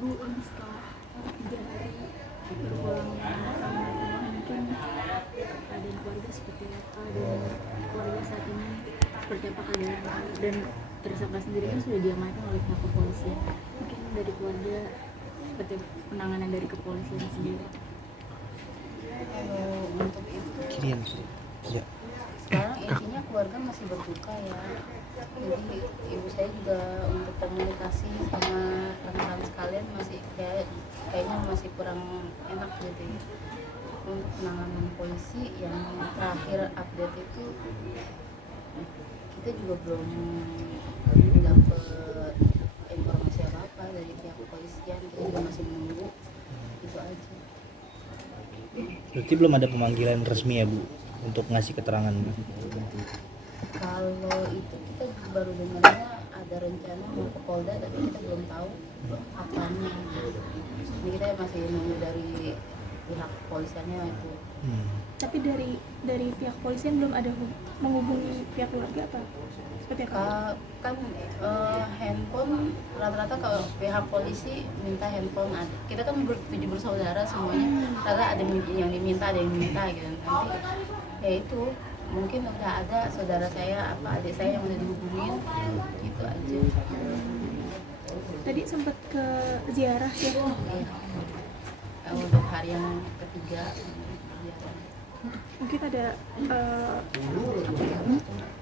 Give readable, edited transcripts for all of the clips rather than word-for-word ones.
Ibu ini setelah 3 hari berpulang mungkin keadaan keluarga seperti apa dan keluarga saat ini seperti apa keadaan, dan tersangka sendiri kan sudah diamankan oleh pihak kepolisian. Mungkin dari keluarga seperti penanganan dari kepolisian sendiri. Kalau untuk itu Kirian ya. sekarang intinya keluarga masih berduka ya. Jadi ibu saya juga untuk komunikasi sama rekan-rekan sekalian masih kayaknya masih kurang enak gitu ya. Untuk penanganan polisi yang terakhir update itu kita juga belum dapat informasi apa-apa dari pihak kepolisian, kita juga masih menunggu itu aja. Berarti belum ada pemanggilan resmi ya Bu untuk ngasih keterangan Bu? Kalau itu kita baru dengarnya ada rencana mau ke Polda, tapi kita belum tahu apanya. Ini kita masih nunggu dari pihak kepolisiannya itu. Tapi dari pihak kepolisian belum ada menghubungi pihak keluarga apa? Seperti apa? Kan handphone rata-rata kalau pihak polisi minta handphone ada. Kita kan 7 bersaudara semuanya, rata ada yang diminta, ada yang diminta gitu. Nanti ya itu mungkin udah ada saudara saya apa adik saya yang udah dihubungin, gitu aja. Tadi sempat ke ziarah ya? Iya. Untuk hari yang ketiga ziarah. Mungkin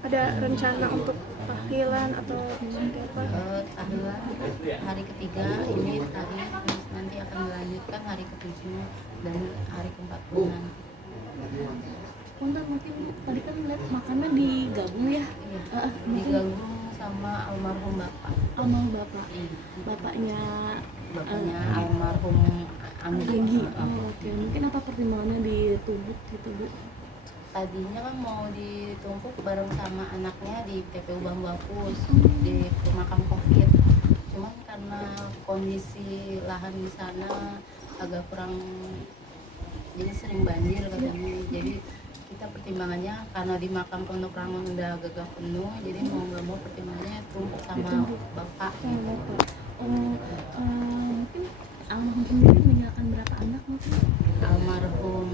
ada rencana untuk tahlilan atau seperti apa? Tahlilan hari ketiga ini tadi, terus nanti akan dilanjutkan hari ke-7 dan hari ke-40 nanti. Untuk mungkin tadi kan lihat makanan digabung ya? Iya, digabung sama almarhum bapak. Almarhum bapak. Iya. Bapaknya Almarhum Anggi. Oke. Mungkin apa pertimbangannya ditumbuk gitu Bu? Tadinya kan mau ditumpuk bareng sama anaknya di TPU Bambu Apus di pemakam COVID. Cuman karena kondisi lahan di sana agak kurang, jadi sering banjir katanya. Jadi kita pertimbangannya karena di makam Pondok Rangon udah agak penuh, jadi mau nggak mau pertimbangannya tumpuk sama bapak. Mungkin almarhum sendiri meninggalkan berapa anak mungkin? Almarhum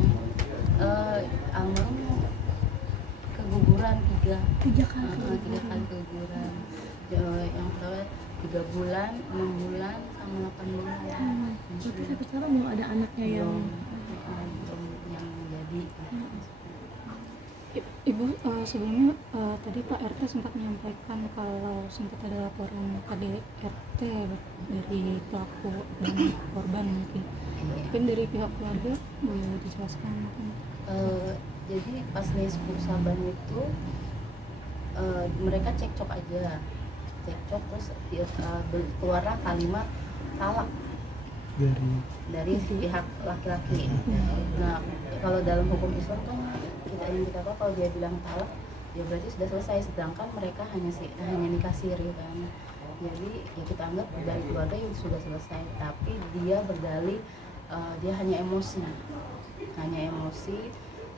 keguguran 3 kali keguguran. Yang pertama 3 bulan, 6 bulan, sama 8 bulan. Berarti sampai sekarang belum ada anaknya yang yang jadi. Ibu, sebelumnya tadi Pak RT sempat menyampaikan kalau sempat ada laporan KDRT dari pelaku dan korban mungkin dari pihak keluarga boleh dijelaskan mungkin? Jadi pas Nisbu Saban itu mereka cekcok terus keluarlah kalimat talak dari pihak laki-laki. Nah, kalau dalam hukum Islam kan kita tahu kalau dia bilang talak ya berarti sudah selesai, sedangkan mereka hanya nikah siri kan. Jadi ya kita anggap dari keluarga yang sudah selesai, tapi dia berdalih dia hanya emosi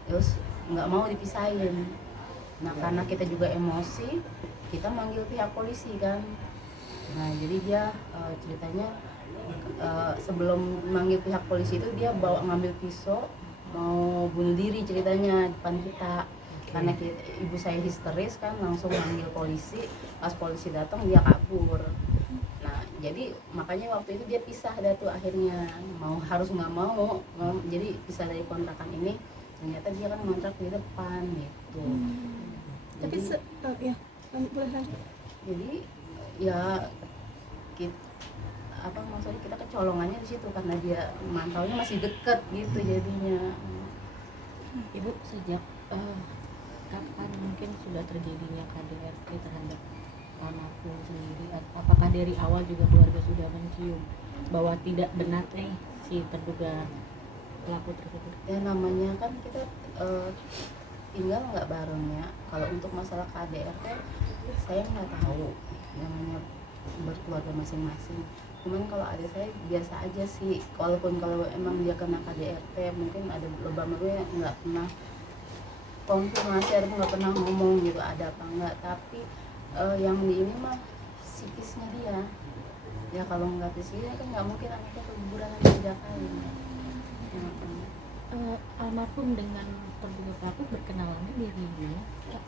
terus nggak mau dipisahin. Nah, karena kita juga emosi, kita manggil pihak polisi kan. Nah, jadi dia ceritanya sebelum manggil pihak polisi itu dia ngambil pisau mau bunuh diri ceritanya depan kita. Karena ibu saya histeris kan, langsung manggil polisi. Pas polisi datang dia kabur. Nah, jadi makanya waktu itu dia pisah dah tuh akhirnya, harus nggak mau jadi pisah dari kontrakan ini. Ternyata dia kan ngontrak di depan gitu. Tapi jadi, ya boleh lanjut. Jadi ya maksudnya kita kecolongannya di situ karena dia mantaunya masih deket gitu jadinya. Ibu, sejak kapan mungkin sudah terjadinya KDRT terhadap anakku sendiri? Apakah dari awal juga keluarga sudah mencium bahwa tidak benar nih si terduga pelaku tersebut? Ya namanya kan kita tinggal nggak bareng ya. Kalau untuk masalah KDRT saya nggak tahu, namanya berkeluarga masing-masing. Cuman kalau ada saya biasa aja sih, walaupun kalau emang dia kena KDRT mungkin ada lebam-lebamnya nggak pernah konfirmasi atau nggak pernah ngomong gitu ada apa enggak. Tapi yang di ini mah psikisnya dia Ya kalau nggak pesiar kan nggak mungkin anaknya keguguran lagi 3 kali. Almarhum dengan terduga pelaku berkenalan dari mana? Kak,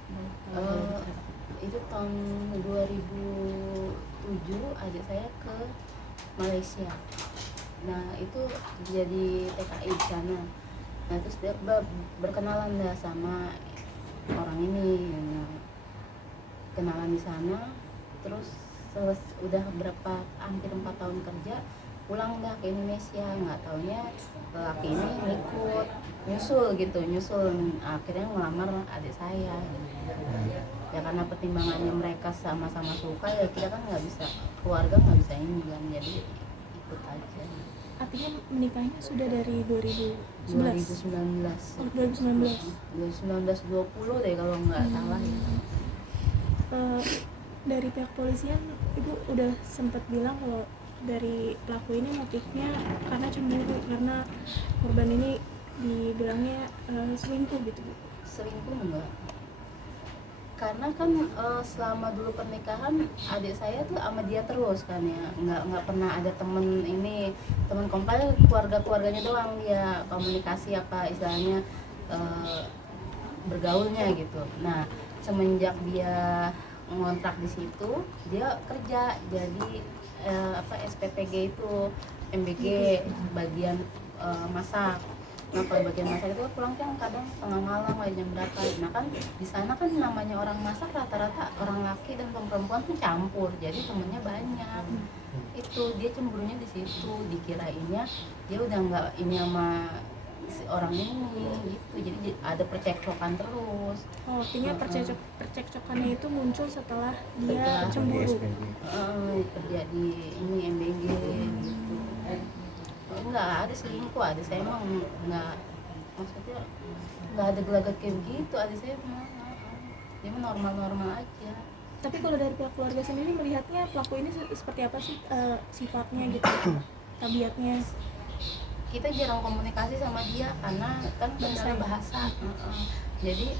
kalau boleh Eh, diceritakan. itu tahun 2007 adik saya ke Malaysia. Nah itu jadi TKI di sana. Nah terus dia berkenalan dah sama orang ini. Nah, kenalan di sana, terus udah hampir 4 tahun kerja, pulang dah ke Indonesia. Nggak taunya laki ini ikut nyusul akhirnya ngelamar adik saya. Ya karena pertimbangannya mereka sama-sama suka, ya kita kan nggak bisa, keluarga nggak bisa ini kan, jadi ikut aja. Artinya menikahnya sudah dari 2011. 2019 Oh, 2019. 2019-20 deh kalau nggak salah ya. Dari pihak polisian ibu udah sempat bilang kalau dari pelaku ini motifnya karena cemburu, karena korban ini dibilangnya selingkuh gitu Bu. Selingkuh enggak, karena kan selama dulu pernikahan adik saya tuh sama dia terus kan ya, nggak pernah ada temen kompai, keluarganya doang dia komunikasi apa istilahnya, bergaulnya gitu. Nah semenjak dia ngontrak di situ, dia kerja jadi SPPG itu, MBG bagian masak. Nah kalau bagian masak itu pulang kan kadang tengah malam jam berapa. Nah kan di sana kan namanya orang masak rata-rata orang laki dan perempuan tuh campur, jadi temennya banyak. Itu dia cemburunya di situ, dikirainnya dia udah nggak ini sama si orang ini gitu, jadi ada percekcokan terus. Oh, artinya percekcokannya itu muncul setelah dia cemburu. Kerja di ini MBG gitu. Enggak ada selingkuh, ada saya emang enggak, maksudnya enggak ada gelagat kayak begitu, ada saya emang dia mah normal-normal aja. Tapi kalau dari pihak keluarga sendiri melihatnya pelaku ini seperti apa sih sifatnya gitu, tabiatnya? Kita jarang komunikasi sama dia karena kan kendala bahasa. Jadi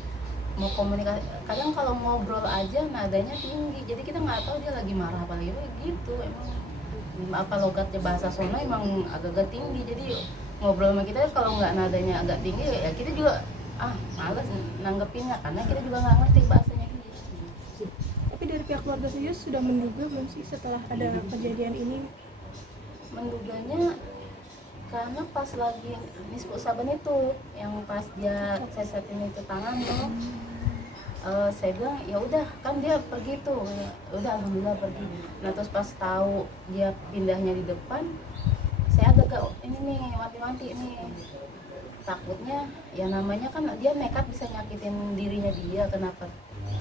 mau komunikasi, kadang kalau ngobrol aja nadanya tinggi, jadi kita nggak tahu dia lagi marah apa lagi gitu. Emang apa logatnya bahasa Sunda emang agak-agak tinggi, jadi ngobrol sama kita kalau nggak nadanya agak tinggi ya kita juga malas nanggepinnya karena kita juga nggak ngerti bahasanya gitu. Tapi dari pihak keluarga sendiri sudah menduga belum sih setelah ada kejadian ini? Menduganya karena pas lagi nisfu saban itu yang pas dia sesetin itu tangan tuh, saya bilang ya udah kan dia pergi tuh, ya udah alhamdulillah pergi. Nah terus pas tahu dia pindahnya di depan, saya agak ini nih wanti-wanti nih, takutnya ya namanya kan dia nekat bisa nyakitin dirinya dia, kenapa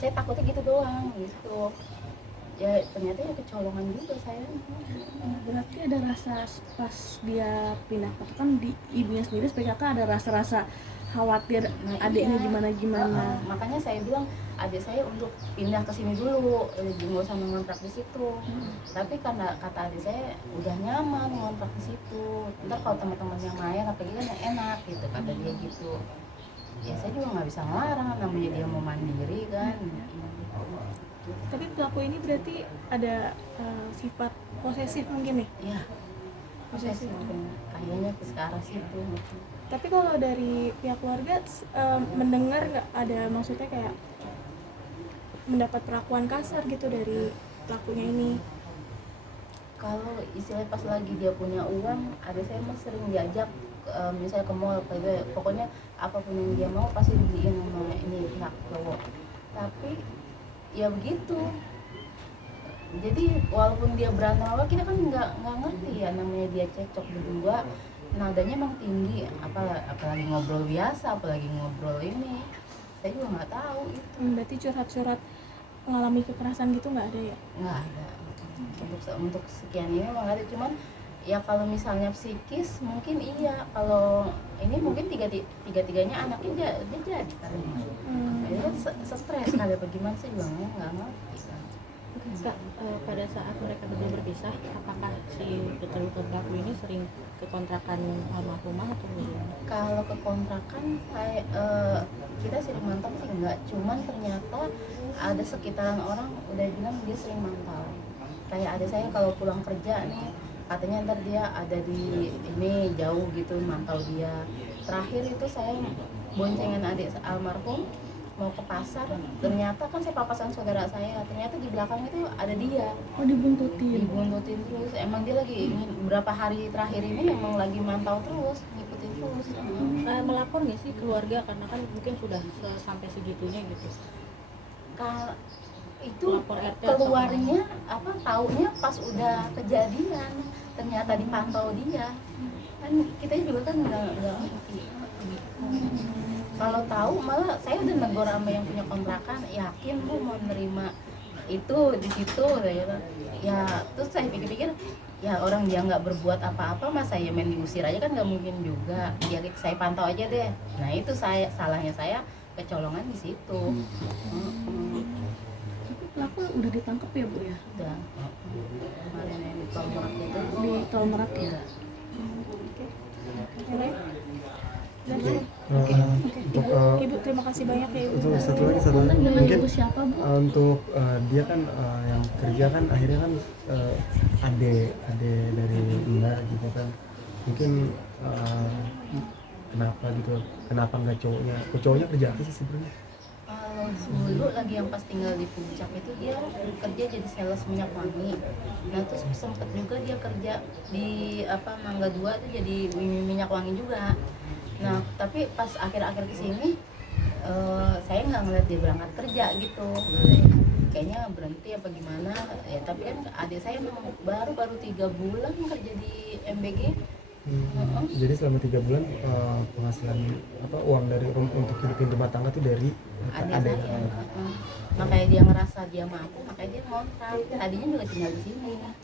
saya takutnya gitu doang gitu. Ya ternyata ya kecolongan juga saya. Berarti ada rasa pas dia pindah ke kan di ibunya sendiri sebagai kakak ada rasa-rasa khawatir adiknya gimana. Makanya saya bilang adik saya untuk pindah ke sini dulu, nggak usah ngontrak di situ. Tapi karena kata adik saya udah nyaman ngontrak di situ, ntar kalau teman-teman yang main apalagi kan enak gitu kata dia gitu. Ya saya juga nggak bisa ngelarang, namanya dia mau mandiri kan. Tapi pelaku ini berarti ada sifat posesif mungkin ya? Ya posesif kayaknya ke arah situ. Tapi kalau dari pihak keluarga mendengar nggak ada maksudnya kayak mendapat perlakuan kasar gitu dari pelakunya ini? Kalau istilahnya pas lagi dia punya uang, ada saya mah sering diajak misalnya ke mall, pokoknya apapun yang dia mau pasti dibeliin sama ini pihak cowok. Tapi ya begitu. Jadi walaupun dia berantem apa, kita kan nggak ngerti ya, namanya dia cekcok berdua, nadanya emang tinggi, apalagi ngobrol biasa, apalagi ngobrol ini, saya juga nggak tahu itu. Berarti curhat-curhat mengalami kekerasan gitu nggak ada ya? Nggak ada. Untuk sekian ini memang ada, cuman ya kalau misalnya psikis mungkin iya, kalau ini mungkin tiga-tiganya anaknya dia jadi kali ini. Ini kan stres kali apa gimana sih juga nggak ngerti kan. Kak, pada saat mereka berdua berpisah, apakah si betul-betul pelaku ini sering ke kontrakan almarhumah atau bagaimana? Kalau ke kontrakan kita sering mantau sih enggak, cuman ternyata ada sekitaran orang udah bilang dia sering mantau. kayak adik saya kalau pulang kerja nih katanya ntar dia ada di ini jauh gitu mantau dia. Terakhir itu saya boncengan adik almarhum mau ke pasar, ternyata kan saya papasan saudara saya, ternyata di belakang itu ada dia. Oh, dibuntutin. Dibuntutin terus, emang dia lagi ingin beberapa hari terakhir ini emang lagi mantau terus, ngikutin terus. Melapor nggak sih keluarga karena kan mungkin sudah sampai segitunya gitu. Kalau itu Lapor RT atau keluarnya apa taunya pas udah kejadian, ternyata dipantau dia. Kan kita juga kan nggak ngerti. Kalau tahu malah saya udah negor sama yang punya kontrakan, yakin Bu mau nerima itu di situ ya. Terus saya pikir-pikir ya orang dia nggak berbuat apa-apa mas saya main diusir aja kan nggak mungkin juga, ya saya pantau aja deh. Nah itu salahnya saya kecolongan di situ. Tapi pelaku udah ditangkap ya Bu ya? Udah kemarin yang di Tol Merak itu Di Tol Merak ya? udah. Oke. Dan Untuk Ibu terima kasih banyak ya Ibu. untuk satu lagi Dengan mungkin Ibu siapa Bu? untuk dia kan yang kerja kan akhirnya kan ade dari Mbak gitu kan, mungkin kenapa nggak cowoknya kerja apa sih sebenarnya? Dulu lagi yang pas tinggal di Puncak itu dia kerja jadi sales minyak wangi. Nah terus sempet juga dia kerja di Mangga 2 itu jadi minyak wangi juga. Nah tapi pas akhir-akhir kesini saya nggak ngeliat dia berangkat kerja gitu. Kayaknya berhenti apa gimana ya, tapi kan adik saya memang baru 3 bulan kerja di MBG. Jadi selama 3 bulan penghasilan uang dari untuk hidupin rumah tangga tuh dari Adik saya. Makanya dia ngerasa dia mampu, makanya dia ngontrak. Tadinya juga tinggal di sini. Ya,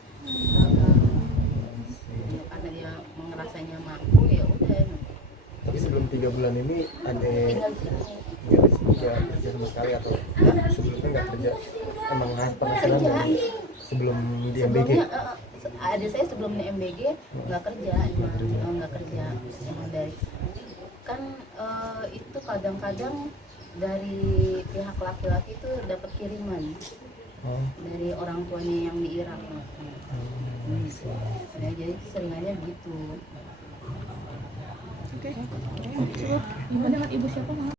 karena dia ngerasanya mampu ya udah Tapi sebelum 3 bulan ini ada tinggal di sini. nggak kerja sama sekali atau sebelumnya nggak kerja, emang penghasilan Kerja. dari sebelum di MBG? Sebelumnya adik saya sebelum di MBG nggak kerja, nggak kerja. Emang dari kan itu kadang-kadang dari pihak laki-laki itu dapat kiriman dari orang tuanya yang di Irak. Ya, jadi seringannya gitu. Oke. Coba dengan Ibu siapa?